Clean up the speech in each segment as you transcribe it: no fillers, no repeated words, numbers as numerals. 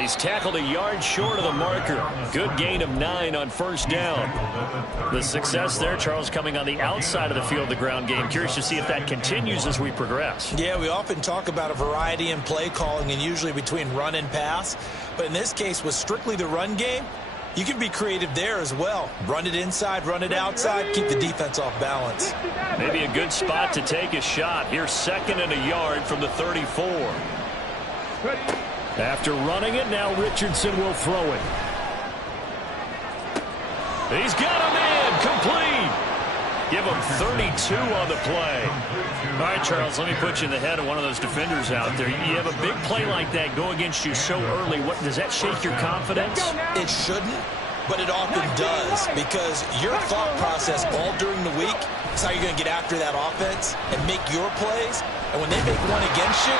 He's tackled a yard short of the marker. Good gain of 9 on first down. The success there, Charles, coming on the outside of the field, the ground game. Curious to see if that continues as we progress. Yeah, we often talk about a variety in play calling and usually between run and pass. But in this case, with strictly the run game, you can be creative there as well. Run it inside, run it outside, keep the defense off balance. Maybe a good spot to take a shot. Here's 2nd and a yard from the 34. After running it, now Richardson will throw it. He's got him in. Complete. Give him 32 on the play. All right, Charles, let me put you in the head of one of those defenders out there. You have a big play like that go against you so early. What does that shake your confidence? It shouldn't, but it often does, because your thought process all during the week is how you're going to get after that offense and make your plays. And when they make one against you,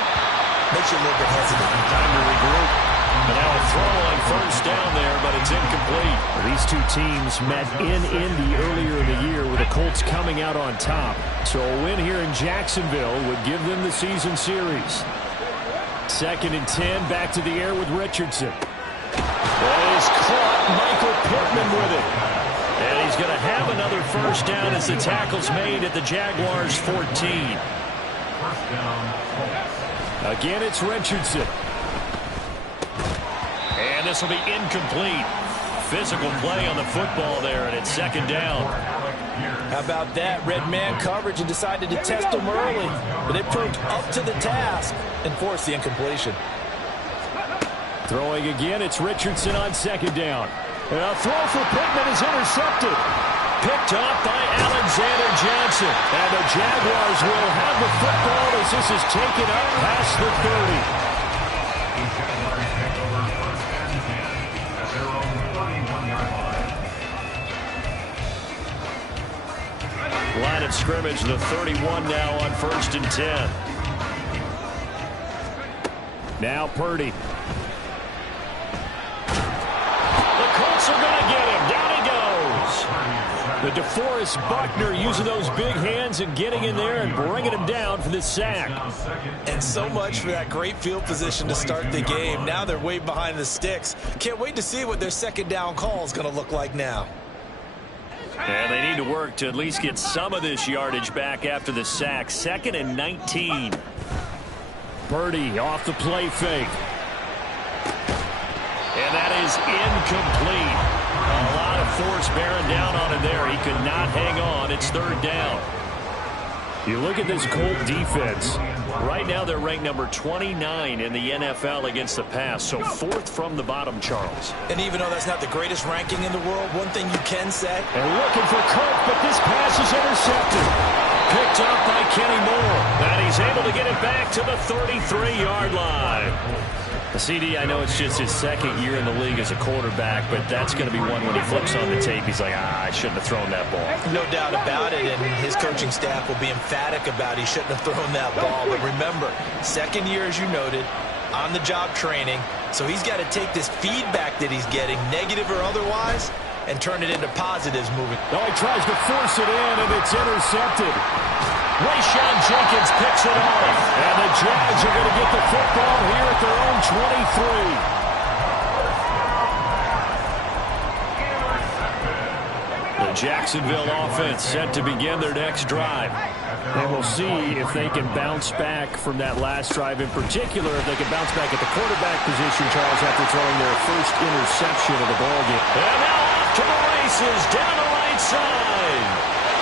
makes you a little bit hesitant. Time to regroup. But now a throw on first down there, but it's incomplete. These two teams met in Indy earlier in the year with the Colts coming out on top. So a win here in Jacksonville would give them the season series. 2nd and 10, back to the air with Richardson. That is caught. Michael Pittman with it. And he's going to have another first down as the tackle's made at the Jaguars' 14. Again, it's Richardson. And this will be incomplete. Physical play on the football there, and it's 2nd down. How about that? Red man coverage and decided to test him early. But it proved up to the task and forced the incompletion. Throwing again, it's Richardson on 2nd down. And a throw for Pittman is intercepted. Picked up by Alexander Johnson. And the Jaguars will have the football as this is taken up past the 30. Line of scrimmage, the 31 now on 1st and 10. Now Purdy. The Colts are going to get him. Down he goes. The DeForest Buckner using those big hands and getting in there and bringing him down for the sack. And so much for that great field position to start the game. Now they're way behind the sticks. Can't wait to see what their 2nd down call is going to look like now. And they need to work to at least get some of this yardage back after the sack. 2nd and 19. Purdy off the play fake. And that is incomplete. A lot of force bearing down on him there. He could not hang on. It's 3rd down. You look at this Colt defense. Right now they're ranked number 29 in the NFL against the pass. So 4th from the bottom, Charles. And even though that's not the greatest ranking in the world, one thing you can say. And looking for Colt, but this pass is intercepted. Picked up by Kenny Moore. And he's able to get it back to the 33-yard line. CD, I know it's just his 2nd year in the league as a quarterback, but that's going to be one when he flips on the tape. He's like, I shouldn't have thrown that ball. No doubt about it, and his coaching staff will be emphatic about he shouldn't have thrown that ball. But remember, 2nd year, as you noted, on-the-job training, so he's got to take this feedback that he's getting, negative or otherwise, and turn it into positives moving. Oh, he tries to force it in, and it's intercepted. Rayshawn Jenkins picks it off. And the Jags are going to get the football here at their own 23. The Jacksonville offense set to begin their next drive. And we'll see if they can bounce back from that last drive, in particular, if they can bounce back at the quarterback position, Charles, after throwing their first interception of the ballgame. And now off to the races, down the right side.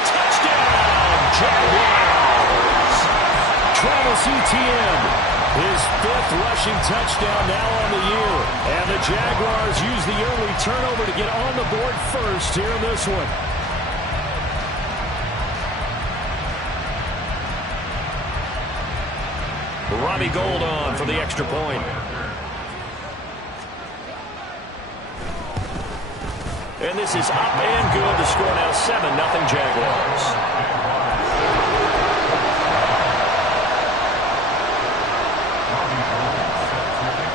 Touchdown, Jaguars. Travis Etienne, his 5th rushing touchdown now on the year. And the Jaguars use the early turnover to get on the board first here in this one. Robbie Gould on for the extra point. And this is up and good. The score now 7-0 Jaguars.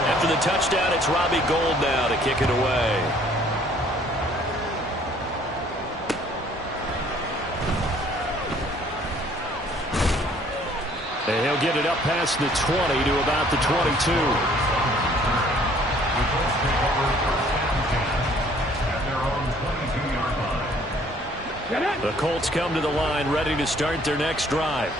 After the touchdown, it's Robbie Gould now to kick it away. And he'll get it up past the 20 to about the 22. The Colts come to the line ready to start their next drive.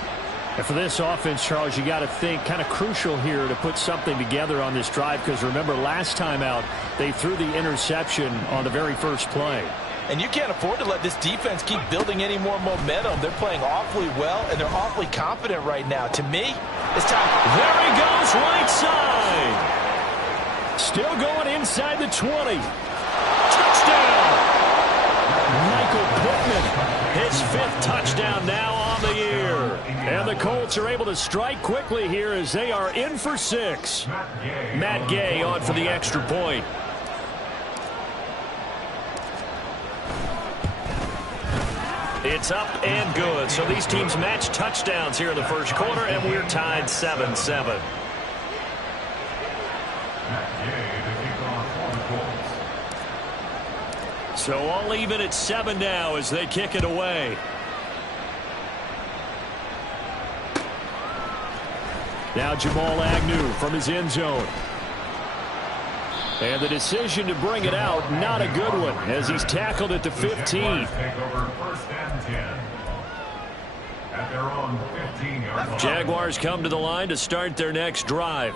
And for this offense, Charles, you got to think kind of crucial here to put something together on this drive, because remember last time out they threw the interception on the very first play. And you can't afford to let this defense keep building any more momentum. They're playing awfully well, and they're awfully confident right now. To me, it's time. There he goes, right side. Still going inside the 20. Touchdown! Michael Pittman, his 5th touchdown now on the year. And the Colts are able to strike quickly here as they are in for 6. Matt Gay on for the extra point. It's up and good. So these teams match touchdowns here in the first quarter, and we're tied 7-7. So all even at 7 now as they kick it away. Now Jamal Agnew from his end zone. And the decision to bring it out, not a good one, as he's tackled at the 15. Jaguars come to the line to start their next drive.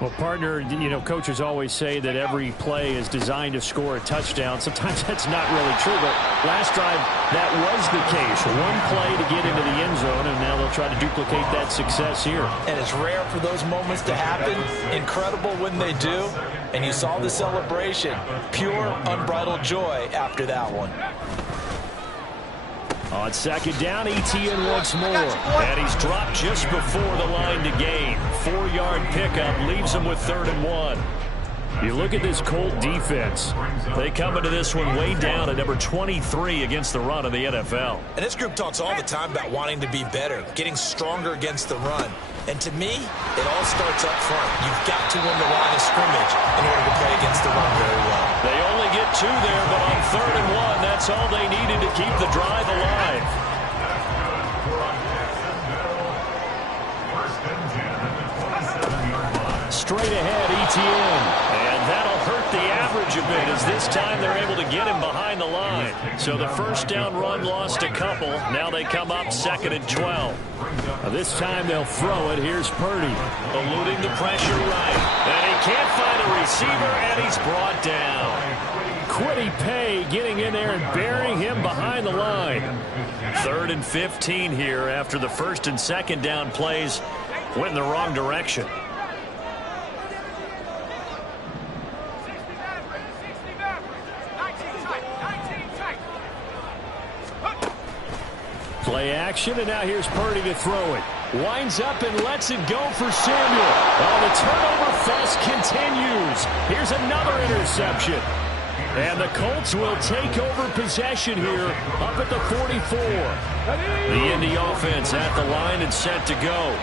Well, partner, you know, coaches always say that every play is designed to score a touchdown. Sometimes that's not really true, but last drive, that was the case. One play to get into the end zone, and now they'll try to duplicate that success here. And it's rare for those moments to happen. Incredible when they do. And you saw the celebration. Pure, unbridled joy after that one. On second down, Etienne once more. And he's dropped just before the line to gain. 4-yard pickup leaves him with 3rd and 1. You look at this Colt defense. They come into this one way down at number 23 against the run of the NFL. And this group talks all the time about wanting to be better, getting stronger against the run. And to me, it all starts up front. You've got to win the line of scrimmage in order to play against the run very well. They only get 2 there, but on 3rd and 1, that's all they needed to keep the drive alive. Straight ahead, Etienne. And that'll hurt the average a bit, as this time they're able to get him behind the line. So the first down run lost a couple. Now they come up 2nd and 12. This time they'll throw it. Here's Purdy. Eluding the pressure right. And he can't find a receiver, and he's brought down. Kwity Paye getting in there and burying him behind the line. 3rd and 15 here after the 1st and 2nd down plays went in the wrong direction. Play action, and now here's Purdy to throw it. Winds up and lets it go for Samuel. Oh, the turnover fest continues. Here's another interception. And the Colts will take over possession here up at the 44. The Indy offense at the line and set to go.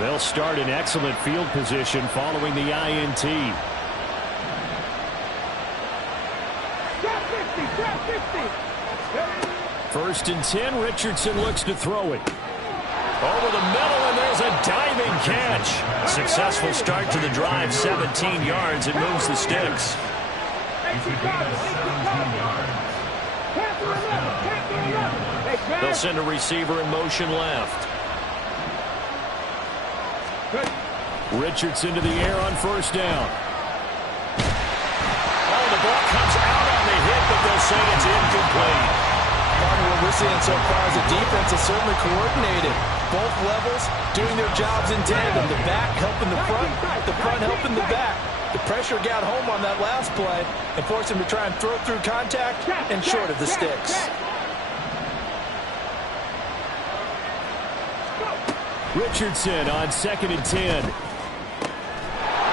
They'll start in excellent field position following the INT. First and 10, Richardson looks to throw it. Over the middle, and there's a diving catch. Successful start to the drive, 17 yards. It moves the sticks. They'll send a receiver in motion left. Richardson to the air on 1st down. Oh, the ball comes out on the hit, but they'll say it's incomplete. What we're seeing so far is the defense is certainly coordinated. Both levels doing their jobs in tandem. The back helping the front helping the back. The pressure got home on that last play and forced him to try and throw through contact and short of the sticks. Richardson on 2nd and 10.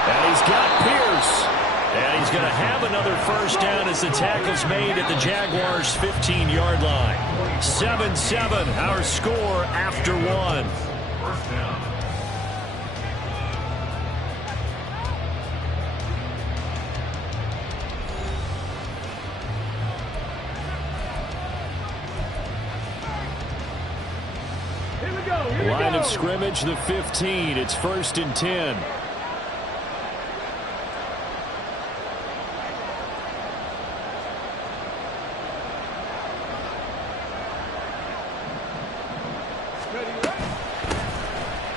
And he's got Pierce. And he's going to have another first down as the tackle's made at the Jaguars' 15-yard line. 7-7, our score after 1. Line of scrimmage, the 15. It's 1st and 10.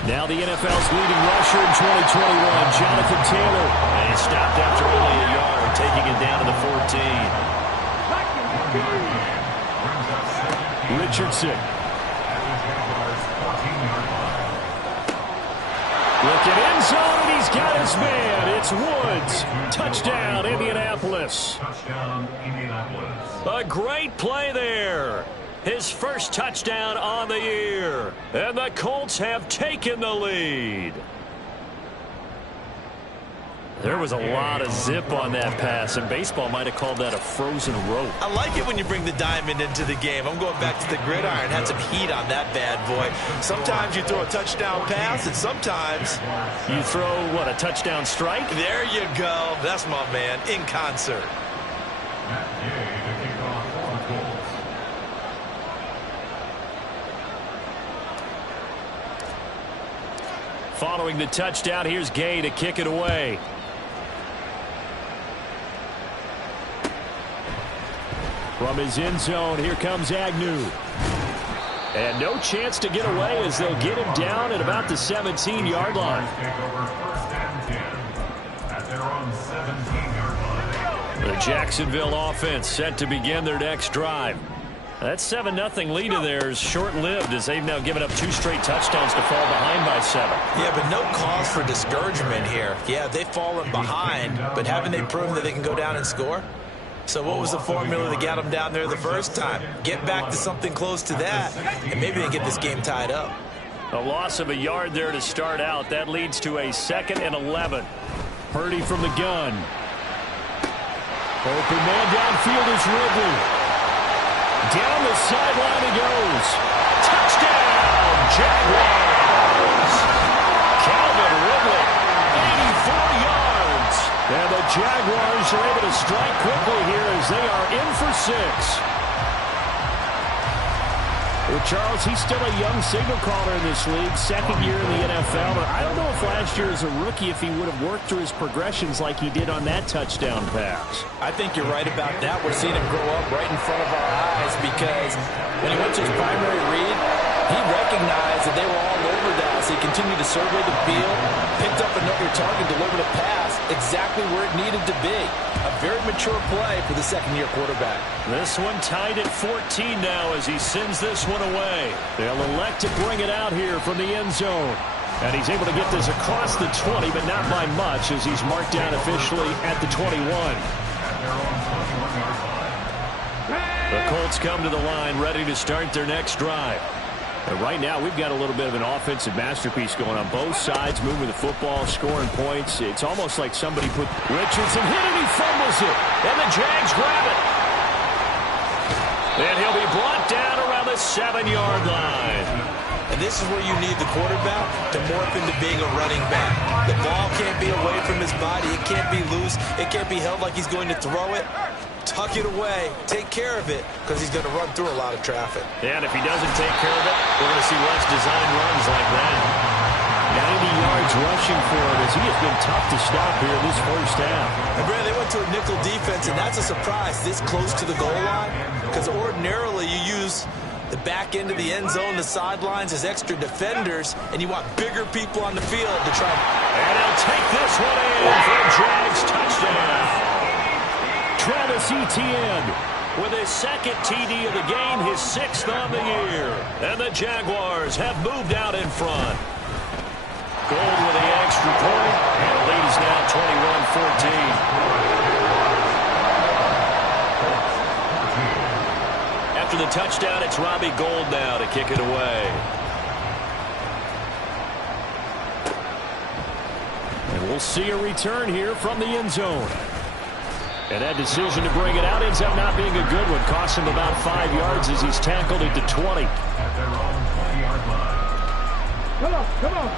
Now the NFL's leading rusher in 2021, Jonathan Taylor. And he stopped after only a yard, taking it down to the 14. Richardson. Looking end zone, and he's got his man. It's Woods. Touchdown, Indianapolis. A great play there. His first touchdown on the year. And the Colts have taken the lead. There was a lot of zip on that pass, and baseball might have called that a frozen rope. I like it when you bring the diamond into the game. I'm going back to the gridiron. Had some heat on that bad boy. Sometimes you throw a touchdown pass, and sometimes you throw, what, a touchdown strike? There you go. That's my man, in concert. Following the touchdown, here's Gay to kick it away. From his end zone, here comes Agnew. And no chance to get away as they'll get him down at about the 17-yard line. The Jacksonville offense set to begin their next drive. That 7-0 lead of theirs short-lived as they've now given up 2 straight touchdowns to fall behind by 7. Yeah, but no cause for discouragement here. Yeah, they've fallen behind, but haven't they proven that they can go down and score? So what was the formula that got them down there the first time? Get back to something close to that, and maybe they get this game tied up. A loss of a yard there to start out. That leads to a 2nd and 11. Purdy from the gun. Open man downfield is Ridley. Down the sideline he goes. Touchdown, Jaguars. Calvin Ridley, 84 yards. And the Jaguars are able to strike quickly here as they are in for 6. Well, Charles, he's still a young signal caller in this league, 2nd year in the NFL. But I don't know if last year as a rookie, if he would have worked through his progressions like he did on that touchdown pass. I think you're right about that. We're seeing him grow up right in front of our eyes because when he went to his primary read, he recognized that they were all over Dallas. He continued to survey the field, picked up another target, delivered a pass exactly where it needed to be. A very mature play for the 2nd-year quarterback. This one tied at 14 now as he sends this one away. They'll elect to bring it out here from the end zone. And he's able to get this across the 20, but not by much as he's marked down officially at the 21. The Colts come to the line ready to start their next drive. And right now, we've got a little bit of an offensive masterpiece going on both sides, moving the football, scoring points. It's almost like somebody put Richardson hit and he fumbles it. And the Jags grab it. And he'll be brought down around the 7-yard line. And this is where you need the quarterback to morph into being a running back. The ball can't be away from his body. It can't be loose. It can't be held like he's going to throw it. Tuck it away. Take care of it because he's going to run through a lot of traffic. And if he doesn't take care of it, we're going to see less design runs like that. 90 yards rushing for him as he has been tough to stop here in this first half. And Brad, they went to a nickel defense, and that's a surprise this close to the goal line because ordinarily you use the back end of the end zone, the sidelines as extra defenders, and you want bigger people on the field to try. And he'll take this one in for a Jags touchdown. Travis Etienne with his 2nd TD of the game, his 6th on the year. And the Jaguars have moved out in front. Gold with the extra point, and the lead is now 21-14. After the touchdown, it's Robbie Gould now to kick it away. And we'll see a return here from the end zone. And that decision to bring it out ends up not being a good one. Cost him about 5 yards as he's tackled it to 20.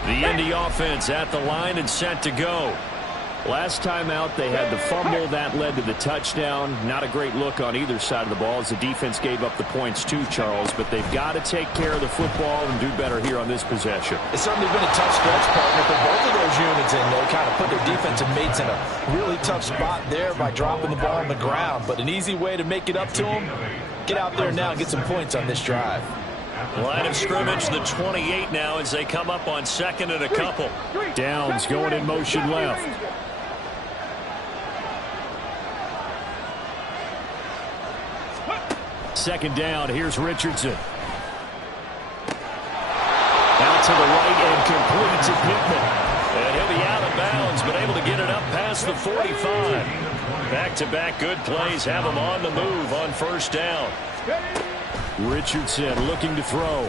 The Indy offense at the line and set to go. Last time out, they had the fumble. That led to the touchdown. Not a great look on either side of the ball as the defense gave up the points too, Charles. But they've got to take care of the football and do better here on this possession. It's certainly been a tough stretch, partner, for both of those units, and they kind of put their defensive mates in a really tough spot there by dropping the ball on the ground. But an easy way to make it up to them, get out there now and get some points on this drive. Line of scrimmage, the 28 now as they come up on second and a couple. Downs going in motion left. Second down, here's Richardson. Out to the right and complete to Pittman. And he'll be out of bounds, but able to get it up past the 45. Back-to-back good plays have him on the move on first down. Richardson looking to throw.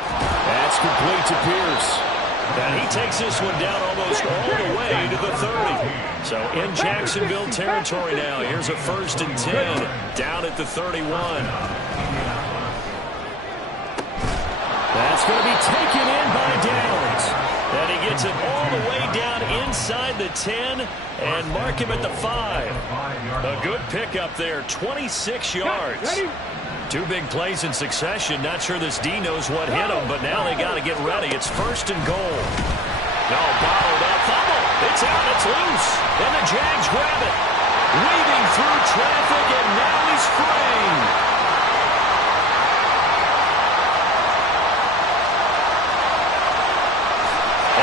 That's complete to Pierce. And he takes this one down almost all the way to the 30. So in Jacksonville territory now. Here's a 1st and 10 down at the 31. That's going to be taken in by Downs. And he gets it all the way down inside the 10 and mark him at the 5. A good pickup there, 26 yards. Two big plays in succession. Not sure this D knows what hit him, but now they got to get ready. It's 1st and goal. No, bottled up. Fumble. It's out. It's loose. And the Jags grab it. Weaving through traffic, and now he's free.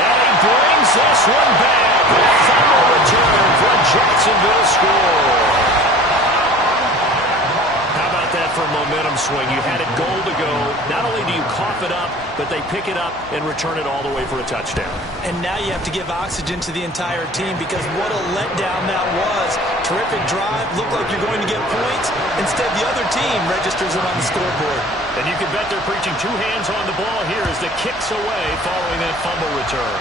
And he brings this one back. A fumble return for a Jacksonville score. That for a momentum swing. You had it goal to go. Not only do you cough it up, but they pick it up and return it all the way for a touchdown. And now you have to give oxygen to the entire team because what a letdown that was. Terrific drive. Looked like you're going to get points. Instead, the other team registers it on the scoreboard. And you can bet they're preaching two hands on the ball here as the kick's away following that fumble return.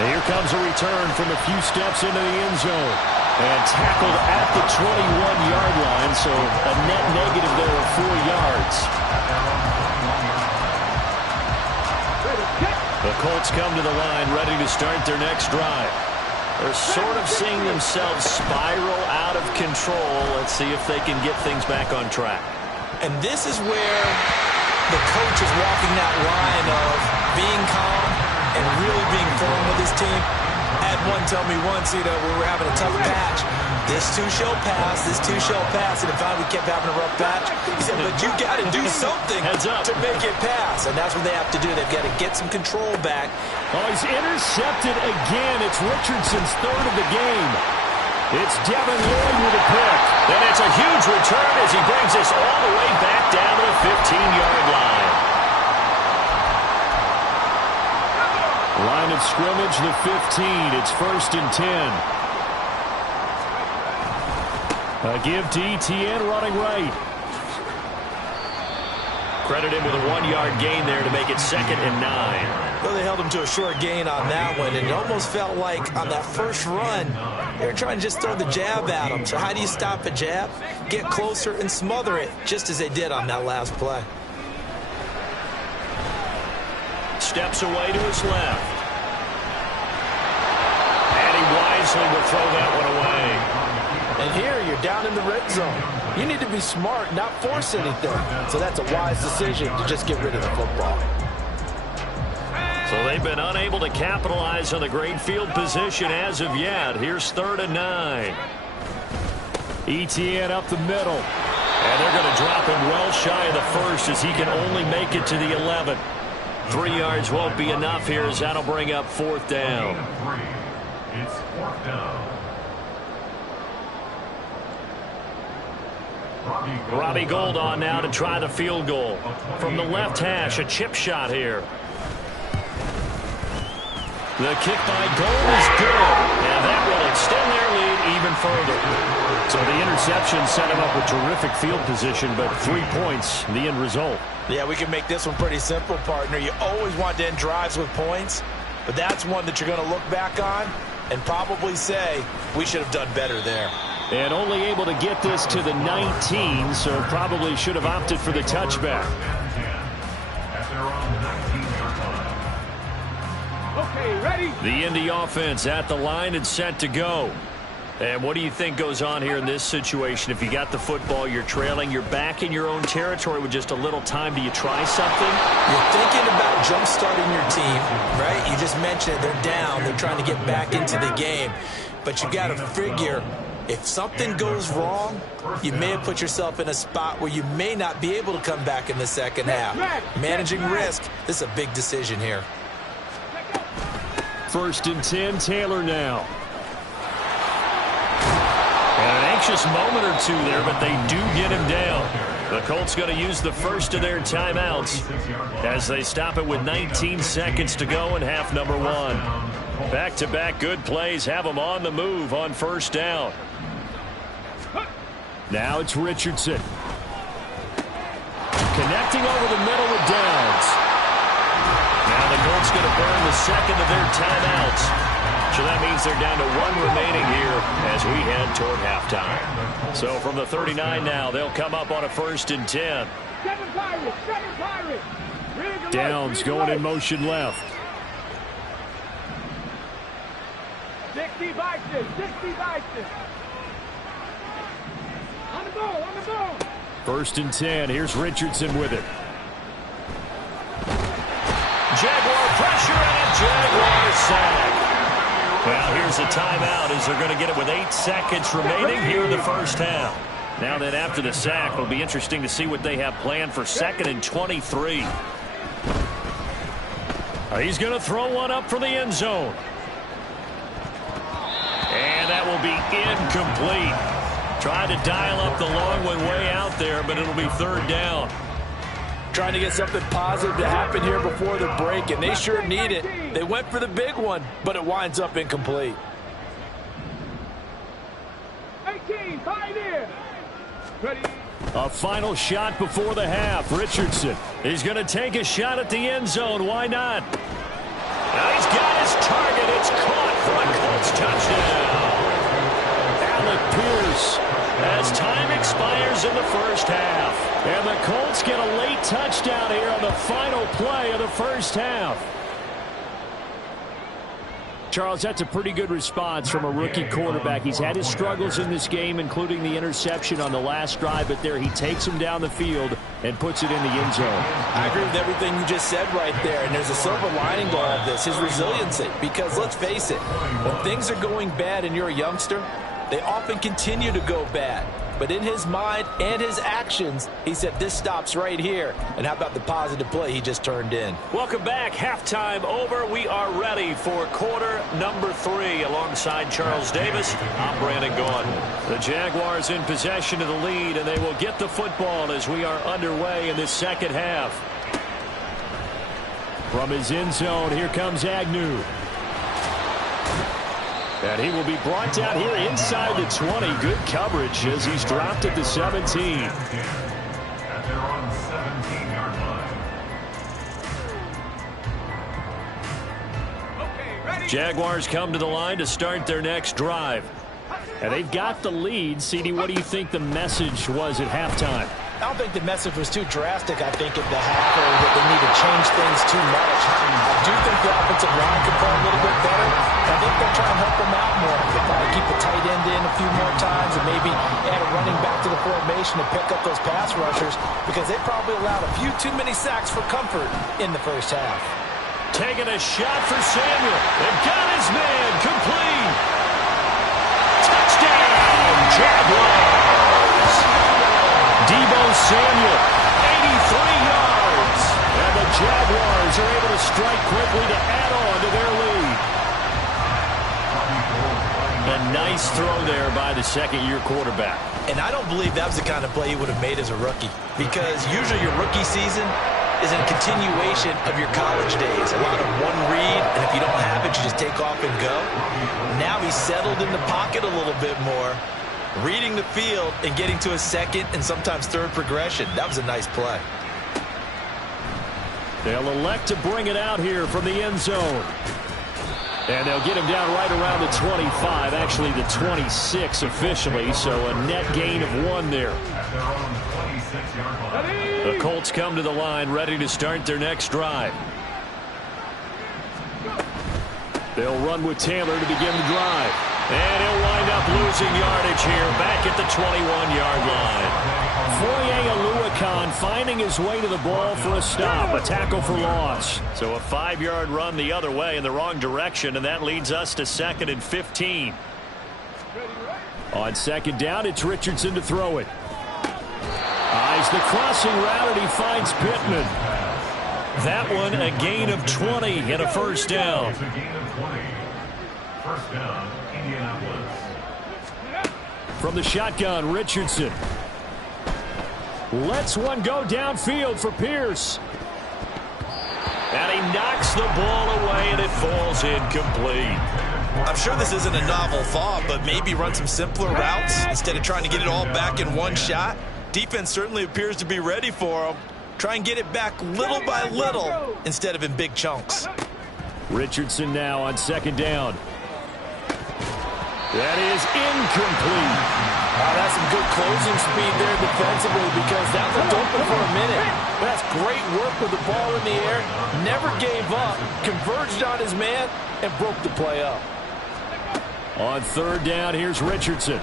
And here comes a return from a few steps into the end zone. And tackled at the 21-yard line, so a net negative there of 4 yards. The Colts come to the line ready to start their next drive. They're sort of seeing themselves spiral out of control. Let's see if they can get things back on track. And this is where the coach is walking that line of being calm and really being firm with his team. Had one tell me once, we were having a tough patch. This too shall pass, this too shall pass. And if we kept having a rough patch, he said, but you got to do something to make it pass. And that's what they have to do. They've got to get some control back. Oh, he's intercepted again. It's Richardson's 3rd of the game. It's Devin Lloyd with a pick. And it's a huge return as he brings this all the way back down to the 15-yard line. Line of scrimmage, the 15. It's 1st and 10. A give to Etienne running right. Credit him with a 1-yard gain there to make it 2nd and 9. Well, they held him to a short gain on that one, and it almost felt like on that first run, they were trying to just throw the jab at him. So how do you stop a jab? Get closer and smother it, just as they did on that last play. Steps away to his left. And he wisely will throw that one away. And here you're down in the red zone. You need to be smart, not force anything. So that's a wise decision to just get rid of the football. So they've been unable to capitalize on the great field position as of yet. Here's 3rd and 9. Etienne up the middle. And they're going to drop him well shy of the 1st as he can only make it to the 11th. 3 yards won't be enough here as that'll bring up 4th down. It's 4th down. Robbie Gould on now to try the field goal. From the left hash, a chip shot here. The kick by Gould is good. And that will extend their lead even further. So the interception set him up with terrific field position, but 3 points, the end result. Yeah, we can make this one pretty simple, partner. You always want to end drives with points, but that's one that you're going to look back on and probably say, we should have done better there. And only able to get this to the 19, so probably should have opted for the touchback. Okay, ready? The Indy offense at the line and set to go. And what do you think goes on here in this situation? If you got the football, you're trailing, you're back in your own territory with just a little time. Do you try something? You're thinking about jump-starting your team, right? You just mentioned it. They're down. They're trying to get back into the game. But you got to figure, if something goes wrong, you may have put yourself in a spot where you may not be able to come back in the second half. Managing risk, this is a big decision here. 1st and 10, Taylor now. And an anxious moment or two there, but they do get him down. The Colts going to use the first of their timeouts as they stop it with 19 seconds to go in half number 1. Back-to-back good plays have them on the move on 1st down. Now it's Richardson. Connecting over the middle with Downs. Now the Colts going to burn the second of their timeouts. So that means they're down to 1 remaining here as we head toward halftime. So from the 39 now, they'll come up on a 1st and 10. Downs going in motion left. 60 boxes, 60 boxes. On the ball, on the ball. 1st and 10. Here's Richardson with it. Jaguar pressure and a Jaguar sack. Well, here's a timeout as they're going to get it with 8 seconds remaining here in the 1st half. Now then, after the sack, it'll be interesting to see what they have planned for 2nd and 23. He's going to throw one up for the end zone. And that will be incomplete. Tried to dial up the long one way out there, but it'll be 3rd down. Trying to get something positive to happen here before the break, and they sure need it. They went for the big one, but it winds up incomplete. 18, pioneer. Ready? A final shot before the half. Richardson. He's going to take a shot at the end zone. Why not? Now he's got his target. It's caught for a Colts touchdown. Alec Pierce. As time expires in the 1st half. And the Colts get a late touchdown here on the final play of the 1st half. Charles, that's a pretty good response from a rookie quarterback. He's had his struggles in this game, including the interception on the last drive, but there he takes him down the field and puts it in the end zone. I agree with everything you just said right there, and there's a silver lining to all of this, his resiliency. Because let's face it, when things are going bad and you're a youngster, they often continue to go bad. But in his mind and his actions, he said this stops right here. And how about the positive play he just turned in? Welcome back. Halftime over. We are ready for quarter number 3. Alongside Charles Davis, I'm Brandon Gaudin. The Jaguars in possession of the lead, and they will get the football as we are underway in this 2nd half. From his end zone, here comes Agnew. And he will be brought down here inside the 20. Good coverage as he's dropped at the 17. At their own 17-yard line. Okay, ready? Jaguars come to the line to start their next drive. And they've got the lead. CD, what do you think the message was at halftime? I don't think the message was too drastic, I think, at the half, or that they need to change things too much. I do think the offensive line could play a little bit better. I think they'll try and help them out more. They'll probably keep the tight end in a few more times and maybe add a running back to the formation to pick up those pass rushers because they probably allowed a few too many sacks for comfort in the 1st half. Taking a shot for Samuel. They've got his man complete. Touchdown, Jaguars. Deebo Samuel, 83 yards. And the Jaguars are able to strike quickly to add on to their lead. A nice throw there by the 2nd-year quarterback. And I don't believe that was the kind of play he would have made as a rookie because usually your rookie season is a continuation of your college days. A lot of one read, and if you don't have it, you just take off and go. Now he's settled in the pocket a little bit more, reading the field and getting to a 2nd and sometimes 3rd progression. That was a nice play. They'll elect to bring it out here from the end zone. And they'll get him down right around the 25, actually the 26 officially, so a net gain of 1 there. At their own 26-yard line. The Colts come to the line ready to start their next drive. They'll run with Taylor to begin the drive. And he'll wind up losing yardage here back at the 21-yard line. Foye Oluokun finding his way to the ball for a stop, a tackle for loss. So a 5-yard run the other way in the wrong direction, and that leads us to 2nd and 15. On 2nd down, it's Richardson to throw it. Eyes the crossing route, and he finds Pittman. That one a gain of 20 and a first down. It's a gain of 20. First down, Indianapolis. From the shotgun, Richardson. Lets one go downfield for Pierce. And he knocks the ball away, and it falls incomplete. I'm sure this isn't a novel thought, but maybe run some simpler routes instead of trying to get it all back in one shot. Defense certainly appears to be ready for him. Try and get it back little by little instead of in big chunks. Richardson now on 2nd down. That is incomplete. That's some good closing speed there defensively because that looked open for a minute. That's great work with the ball in the air. Never gave up. Converged on his man and broke the play up. On 3rd down, here's Richardson.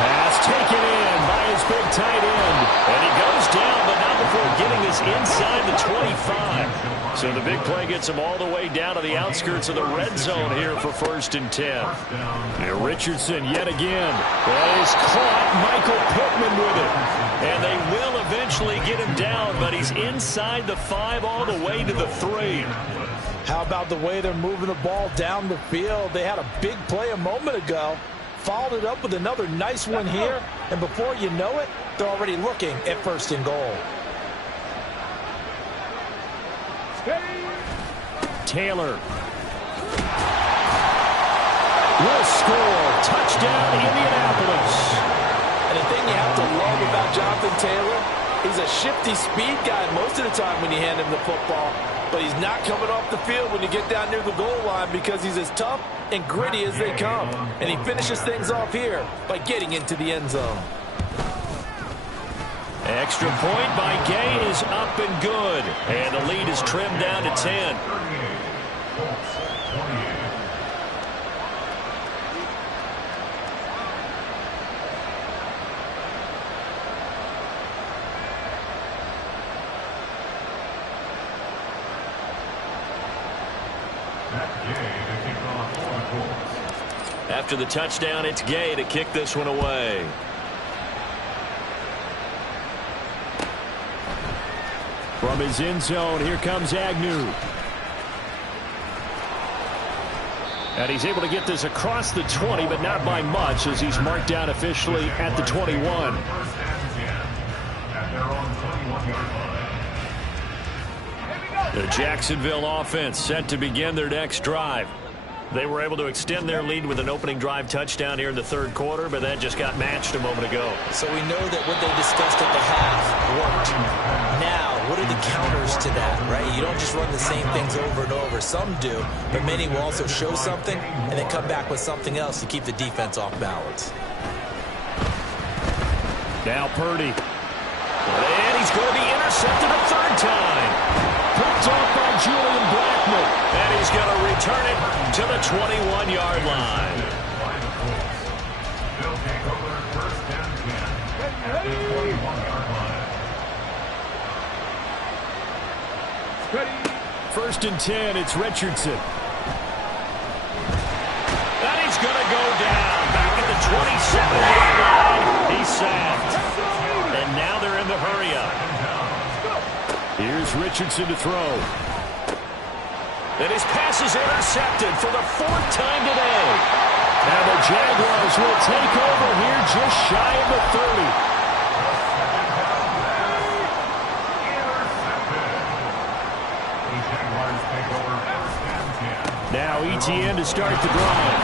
Pass taken in by his big tight end. And he goes down, but not before getting this inside the 25. So the big play gets him all the way down to the outskirts of the red zone here for 1st and 10. And Richardson yet again. That is caught. Michael Pittman with it. And they will eventually get him down, but he's inside the 5 all the way to the 3. How about the way they're moving the ball down the field? They had a big play a moment ago. Followed it up with another nice one here. And before you know it, they're already looking at 1st and goal. Taylor will score. Touchdown, Indianapolis. And the thing you have to love about Jonathan Taylor, he's a shifty speed guy most of the time when you hand him the football. But he's not coming off the field when you get down near the goal line because he's as tough and gritty as they come. And he finishes things off here by getting into the end zone. Extra point by Gay is up and good. And the lead is trimmed down to 10. After the touchdown, it's Gay to kick this one away. From his end zone, here comes Agnew. And he's able to get this across the 20, but not by much, as he's marked down officially at the 21. The Jacksonville offense set to begin their next drive. They were able to extend their lead with an opening drive touchdown here in the 3rd quarter, but that just got matched a moment ago. So we know that what they discussed at the half worked. Now, what are the counters to that, right? You don't just run the same things over and over. Some do, but many will also show something and then come back with something else to keep the defense off balance. Now Purdy. And he's going to be intercepted a 3rd time. Picked off by Julian Blackmon. And he's going to return it to the 21-yard line. They'll take over 1st and 10 at the 21-yard line. 1st and 10, it's Richardson. And he's going to go down back at the 27-yard line. He's sacked. And now they're in the hurry-up. Here's Richardson to throw. And his pass is intercepted for the 4th time today. And the Jaguars will take over here just shy of the 30. Now ETN to start the drive.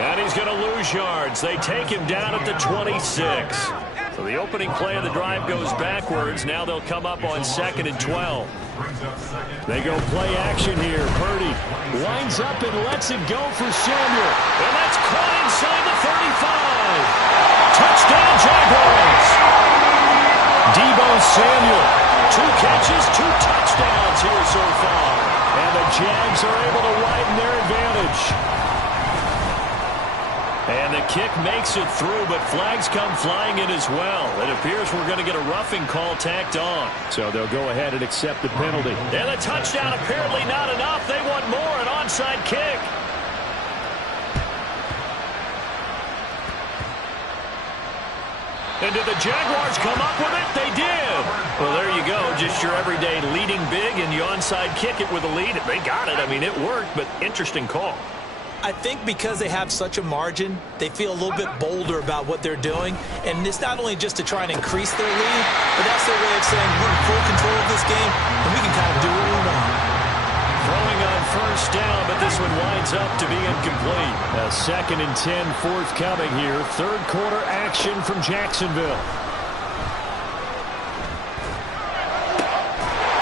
And he's going to lose yards. They take him down at the 26. So the opening play of the drive goes backwards. Now they'll come up on 2nd and 12. They go play action here. Purdy winds up and lets it go for Samuel. And that's caught inside the 35. Touchdown, Jaguars. Deebo Samuel. 2 catches, 2 touchdowns here so far. And the Jags are able to widen their advantage. And the kick makes it through, but flags come flying in as well. It appears we're going to get a roughing call tacked on. So they'll go ahead and accept the penalty. And the touchdown apparently not enough. They want more, an onside kick. And did the Jaguars come up with it? They did. Well, there you go. Just your everyday leading big, and you onside kick it with a lead. They got it. I mean, it worked, but interesting call. I think because they have such a margin, they feel a little bit bolder about what they're doing. And it's not only just to try and increase their lead, but that's their way of saying we're in full control of this game, and we can kind of do what we want. Throwing on first down, but this one winds up to be incomplete. A 2nd and 10 forthcoming here. Third quarter action from Jacksonville.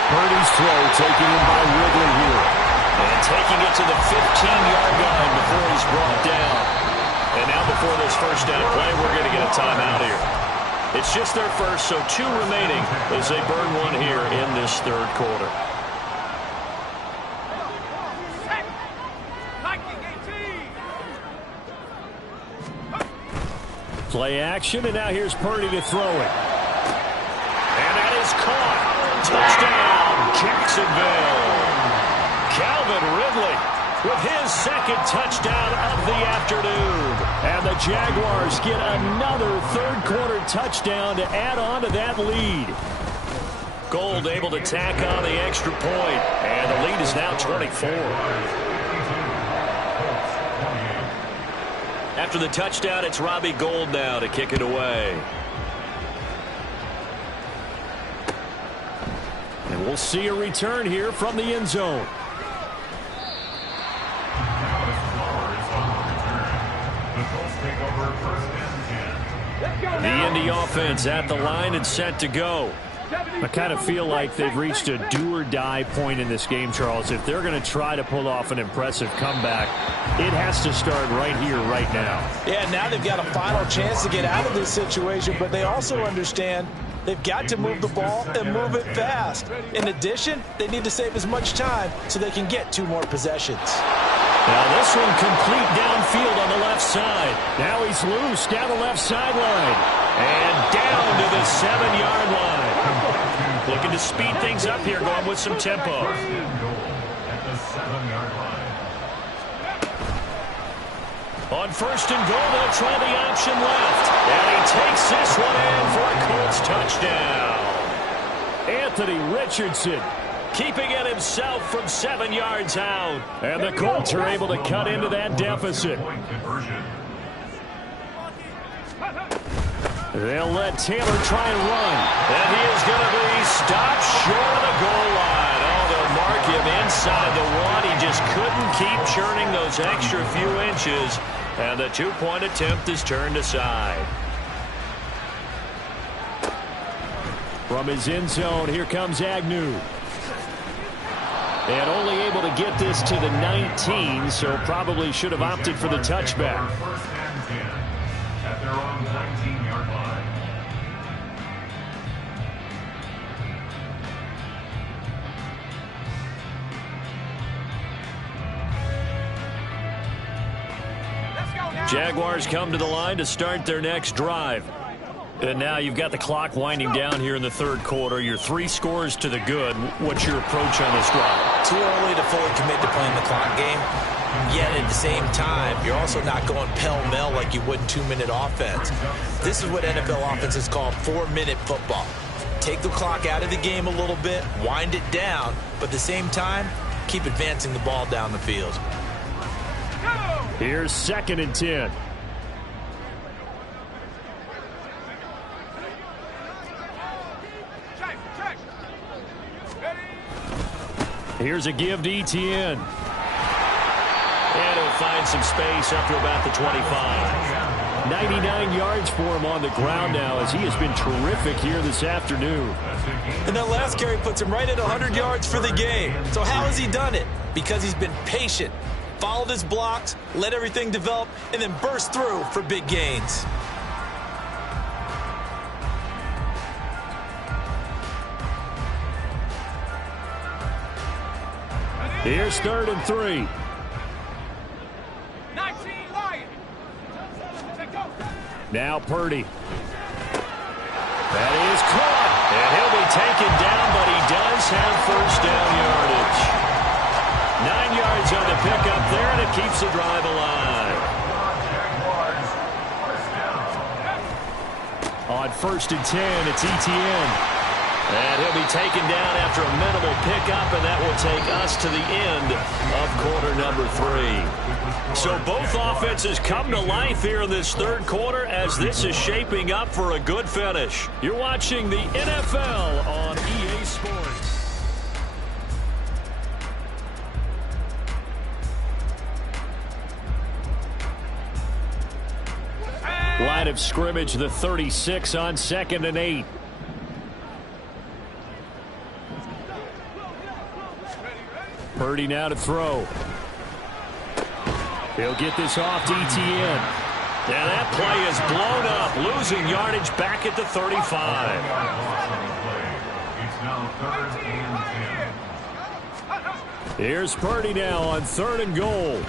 Purdy's throw taken in by Ridley here. And taking it to the 15-yard line before he's brought down. And now before this first down play, we're going to get a timeout here. It's just their first, so 2 remaining as they burn one here in this third quarter. Play action, and now here's Purdy to throw it. And that is caught. Touchdown, Jacksonville. Calvin Ridley with his 2nd touchdown of the afternoon. And the Jaguars get another third quarter touchdown to add on to that lead. Gold able to tack on the extra point. And the lead is now 24. After the touchdown, it's Robbie Gould now to kick it away. And we'll see a return here from the end zone. The Indy offense at the line and set to go. I kind of feel like they've reached a do-or-die point in this game, Charles. If they're going to try to pull off an impressive comeback, it has to start right here, right now. Yeah, now they've got a final chance to get out of this situation, but they also understand they've got to move the ball and move it fast. In addition, they need to save as much time so they can get 2 more possessions. Now this one complete downfield on the left side. Now he's loose down the left sideline. And down to the 7-yard line. Looking to speed things up here, going with some tempo. At the 7-yard line. On first and goal, they'll try the option left. And he takes this one in for a Colts touchdown. Anthony Richardson keeping it himself from 7 yards out. And the Colts are able to cut into that deficit. Point conversion. They'll let Taylor try and run. And he is going to be stopped short of the goal line. Oh, they'll mark him inside the 1. He just couldn't keep churning those extra few inches. And the 2-point attempt is turned aside. From his end zone, here comes Agnew. And only able to get this to the 19, so probably should have opted for the touchback. First and 10 at their own 19-yard line. Jaguars come to the line to start their next drive. And now you've got the clock winding down here in the third quarter. You're 3 scores to the good. What's your approach on this drive? Too early to fully commit to playing the clock game. Yet at the same time, you're also not going pell-mell like you would in 2-minute offense. This is what NFL offenses call 4-minute football. Take the clock out of the game a little bit, wind it down, but at the same time, keep advancing the ball down the field. Here's 2nd and 10. Here's a give to Etienne. And he'll find some space up to about the 25. 99 yards for him on the ground now as he has been terrific here this afternoon. And that last carry puts him right at 100 yards for the game. So how has he done it? Because he's been patient, followed his blocks, let everything develop, and then burst through for big gains. Here's 3rd and 3. 19 Lions. Now Purdy. That is caught. And he'll be taken down, but he does have first down yardage. 9 yards on the pickup there, and it keeps the drive alive. On 1st and 10, it's Etienne. And he'll be taken down after a minimal pickup, and that will take us to the end of quarter number 3. So both offenses come to life here in this 3rd quarter as this is shaping up for a good finish. You're watching the NFL on EA Sports. Line of scrimmage, the 36 on 2nd and 8. Purdy now to throw. He'll get this off to Etienne. And that play is blown up, losing yardage back at the 35. It's now 3rd and 10. Here's Purdy now on 3rd and goal.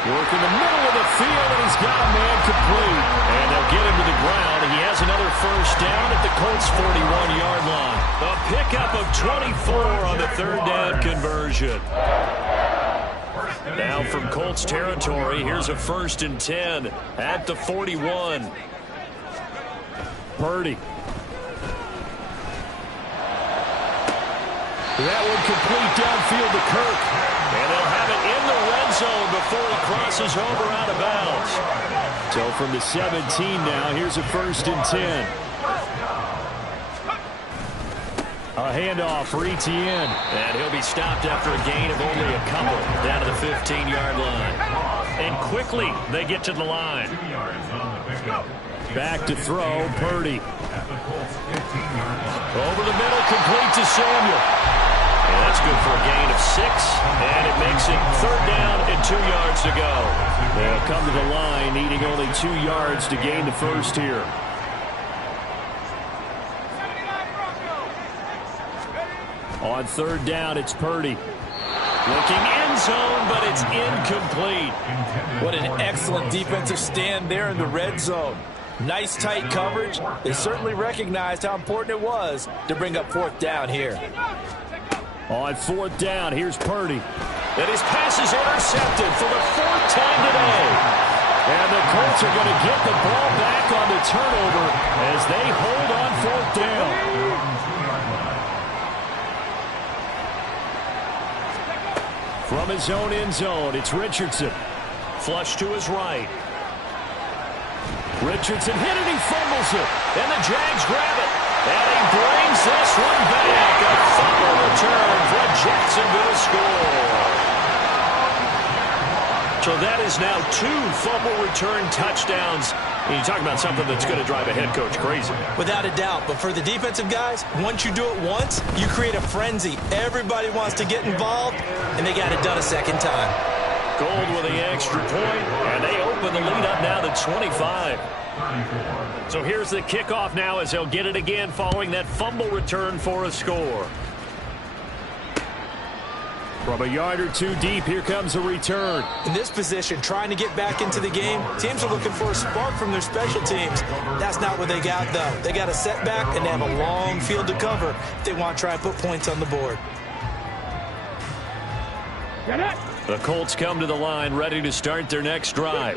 Work in the middle of the field, and he's got a man complete. And they'll get him to the ground. He has another first down at the Colts' 41-yard line. A pickup of 24 on the 3rd down conversion. Now from Colts territory, here's a 1st and 10 at the 41. Purdy. That one complete downfield to Kirk. And they'll have it in the red zone before he crosses over out of bounds. So from the 17 now, here's a 1st and 10. A handoff for Etienne. And he'll be stopped after a gain of only a couple down to the 15-yard line. And quickly they get to the line. Back to throw, Purdy. Over the middle, complete to Samuel. And that's good for a gain of 6. And it makes it 3rd down and 2 yards to go. They'll come to the line, needing only 2 yards to gain the first here. On 3rd down, it's Purdy. Looking end zone, but it's incomplete. What an excellent defensive stand there in the red zone. Nice tight coverage. They certainly recognized how important it was to bring up 4th down here. On 4th down, here's Purdy. And his pass is intercepted for the 4th time today. And the Colts are going to get the ball back on the turnover as they hold on 4th down. From his own end zone, it's Richardson. Flush to his right. Richardson hit it, he fumbles it. And the Jags grab it. And he brings this one back. A fumble return for a Jacksonville score. So that is now 2 fumble return touchdowns. And you talk about something that's going to drive a head coach crazy. Without a doubt. But for the defensive guys, once you do it once, you create a frenzy. Everybody wants to get involved, and they got it done a second time. Gold with the extra point, and they open the lead up now to 25. So here's the kickoff now as they'll get it again following that fumble return for a score. From a yard or 2 deep, here comes a return. In this position, trying to get back into the game, teams are looking for a spark from their special teams. That's not what they got, though. They got a setback, and they have a long field to cover if they want to try and put points on the board. The Colts come to the line ready to start their next drive.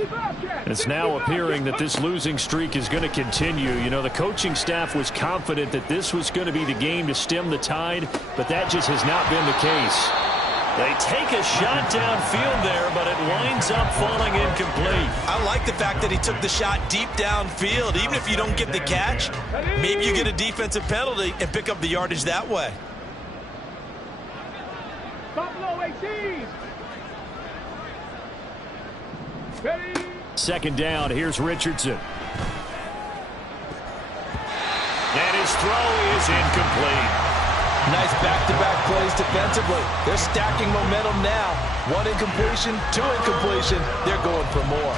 It's now appearing that this losing streak is going to continue. You know, the coaching staff was confident that this was going to be the game to stem the tide, but that just has not been the case. They take a shot downfield there, but it winds up falling incomplete. I like the fact that he took the shot deep downfield. Even if you don't get the catch, maybe you get a defensive penalty and pick up the yardage that way. Buffalo 18. 2nd down, here's Richardson. And his throw is incomplete. Nice back-to-back plays defensively. They're stacking momentum now. 1 incompletion, 2 incompletion. They're going for more.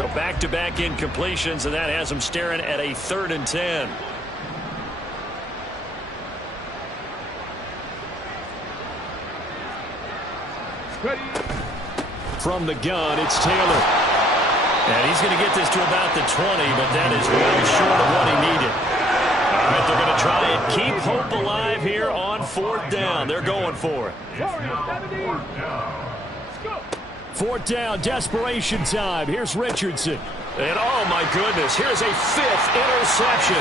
So back-to-back incompletions, and that has them staring at a 3rd and 10. Ready. From the gun, it's Taylor. And he's going to get this to about the 20, but that is well short of what he needed. All right, they're going to try and keep hope alive here on 4th down. They're going for it. 4th down, desperation time. Here's Richardson. And oh my goodness, here's a 5th interception.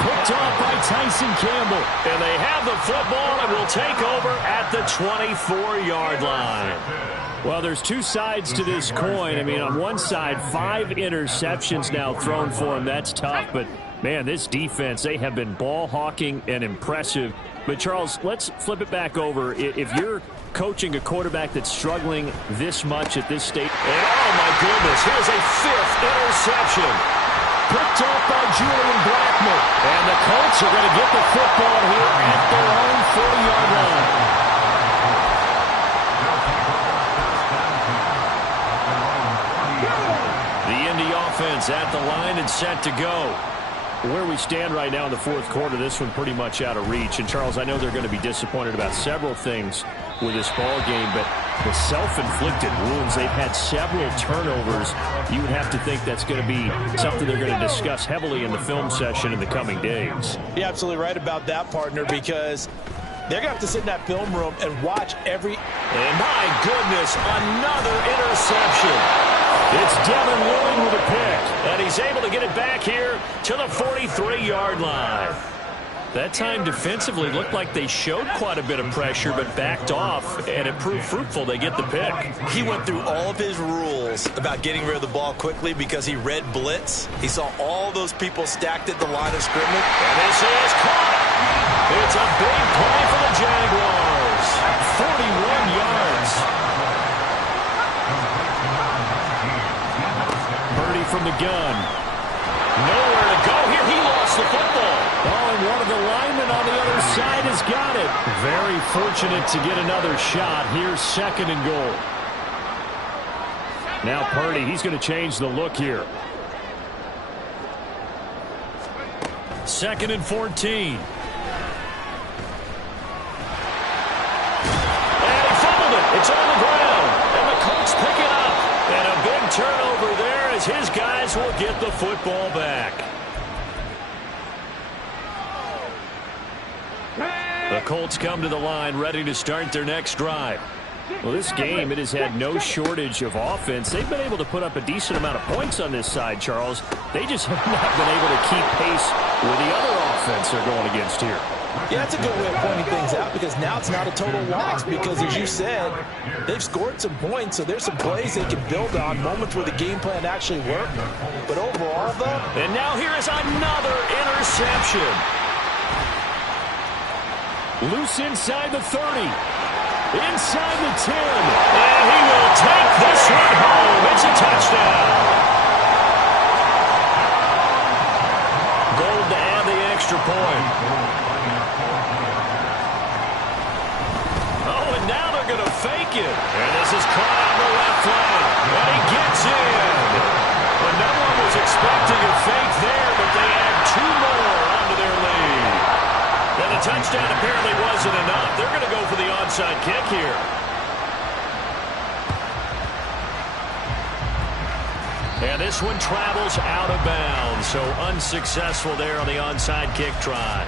Picked off by Tyson Campbell. And they have the football and will take over at the 24-yard line. Well, there's two sides to this coin. I mean, on one side, 5 interceptions now thrown for him. That's tough. But, man, this defense, they have been ball hawking and impressive. But, Charles, let's flip it back over. If you're coaching a quarterback that's struggling this much at this stage. And, oh, my goodness, here's a 5th interception. Picked off by Julian Blackmon. And the Colts are going to get the football here at their own 40-yard line. The Indy offense at the line and set to go. Where we stand right now in the 4th quarter, this one pretty much out of reach. And, Charles, I know they're going to be disappointed about several things with this ball game, but the self-inflicted wounds, they've had several turnovers. You would have to think that's going to be something they're going to discuss heavily in the film session in the coming days. You're absolutely right about that, partner, because they're going to have to sit in that film room and watch every... And my goodness, another interception. It's Devin Lloyd with a pick. And he's able to get it back here to the 43-yard line. That time defensively looked like they showed quite a bit of pressure but backed off, and it proved fruitful. They get the pick. He went through all of his rules about getting rid of the ball quickly because he read blitz. He saw all those people stacked at the line of scrimmage. And this is caught. It's a big play for the Jaguars. 41 yards. Purdy from the gun. Nowhere to go here. He lost the football. Oh, and one of the linemen on the other side has got it. Very fortunate to get another shot. Here's 2nd and goal. Now Purdy, he's going to change the look here. 2nd and 14. And he fumbled it. It's on the ground. And the Colts pick it up. And a big turnover there as his guys will get the football back. The Colts come to the line ready to start their next drive. Well, this game, it has had no shortage of offense. They've been able to put up a decent amount of points on this side, Charles. They just have not been able to keep pace with the other offense they're going against here. Yeah, that's a good way of pointing things out because now it's not a total loss because, as you said, they've scored some points, so there's some plays they can build on, moments where the game plan actually worked. But overall, though... And now here is another interception. Loose inside the 30. Inside the 10. And he will take this one home. It's a touchdown. Gold to add the extra point. Oh, and now they're going to fake it. And this is caught on the left flank. And he gets in. Well, no one was expecting a fake there, but they add 2 more onto their lead. And the touchdown apparently wasn't enough. They're going to go for the onside kick here. And this one travels out of bounds, so unsuccessful there on the onside kick try.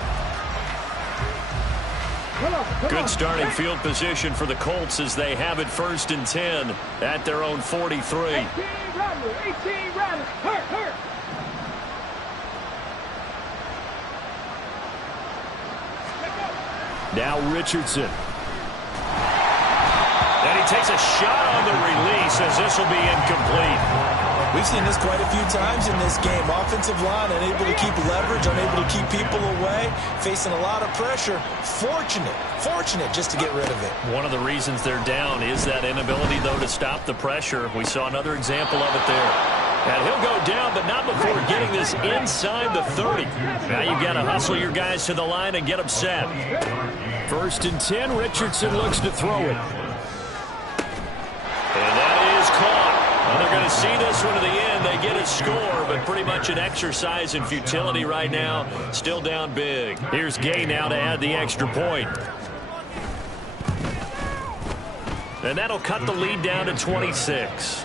Good starting field position for the Colts as they have it 1st and 10 at their own 43. 18 Rattlers, hurt. Now Richardson. And he takes a shot on the release as this will be incomplete. We've seen this quite a few times in this game. Offensive line unable to keep leverage, unable to keep people away, facing a lot of pressure. Fortunate just to get rid of it. One of the reasons they're down is that inability, though, to stop the pressure. We saw another example of it there. And he'll go down, but not before getting this inside the 30. Now you've got to hustle your guys to the line and get them set. 1st and 10, Richardson looks to throw it. And that is caught. Well, they're going to see this one to the end. again. They get a score, but pretty much an exercise in futility right now. Still down big. Here's Gay now to add the extra point. And that'll cut the lead down to 26.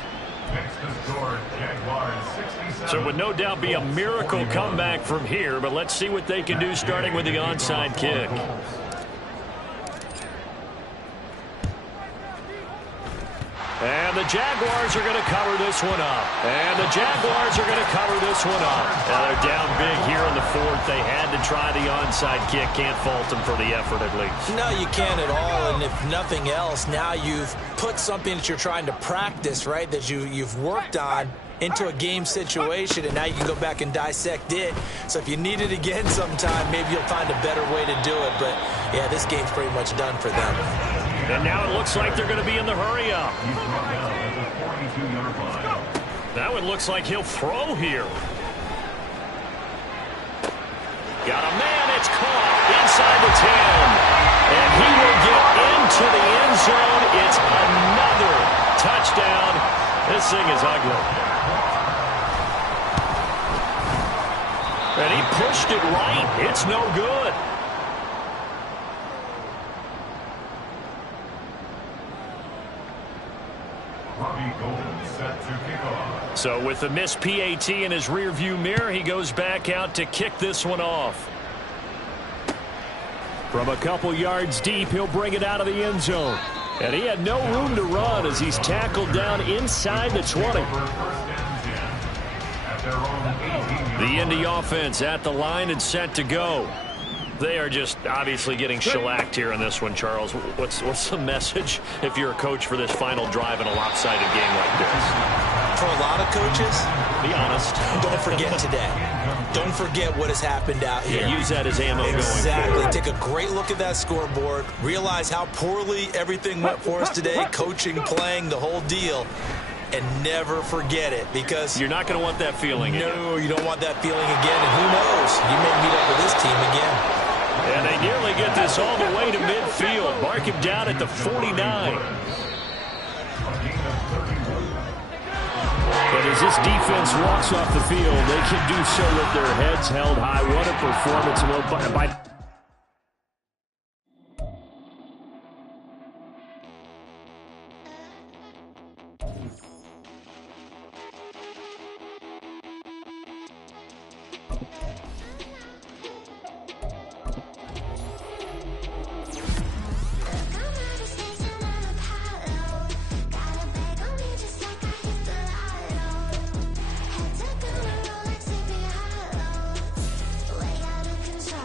So it would no doubt be a miracle comeback from here, but let's see what they can do starting with the onside kick. And the Jaguars are going to cover this one up. And the Jaguars are going to cover this one up. Now they're down big here in the fourth. They had to try the onside kick. Can't fault them for the effort at least. No, you can't at all. And if nothing else, now you've put something that you're trying to practice, right, that you've worked on into a game situation, and now you can go back and dissect it. So if you need it again sometime, maybe you'll find a better way to do it. But, yeah, this game's pretty much done for them. And now it looks like they're going to be in the hurry-up. That one looks like he'll throw here. Got a man. It's caught inside the 10. And he will get into the end zone. It's another touchdown. This thing is ugly. And he pushed it right. It's no good. So with the missed PAT in his rearview mirror, he goes back out to kick this one off. From a couple yards deep, he'll bring it out of the end zone. And he had no room to run as he's tackled down inside the 20. The Indy offense at the line and set to go. They are just obviously getting shellacked here in this one, Charles. What's the message if you're a coach for this final drive in a lopsided game like this? For a lot of coaches, be honest. Don't forget today. Don't forget what has happened out here. Yeah, use that as ammo going forward. Exactly. Take a great look at that scoreboard. Realize how poorly everything went for us today. Coaching, playing, the whole deal. And never forget it, because you're not going to want that feeling again. No, you don't want that feeling again. And who knows? You may meet up with this team again. And they nearly get this all the way to midfield. Mark him down at the 49. But as this defense walks off the field, they can do so with their heads held high. What a performance by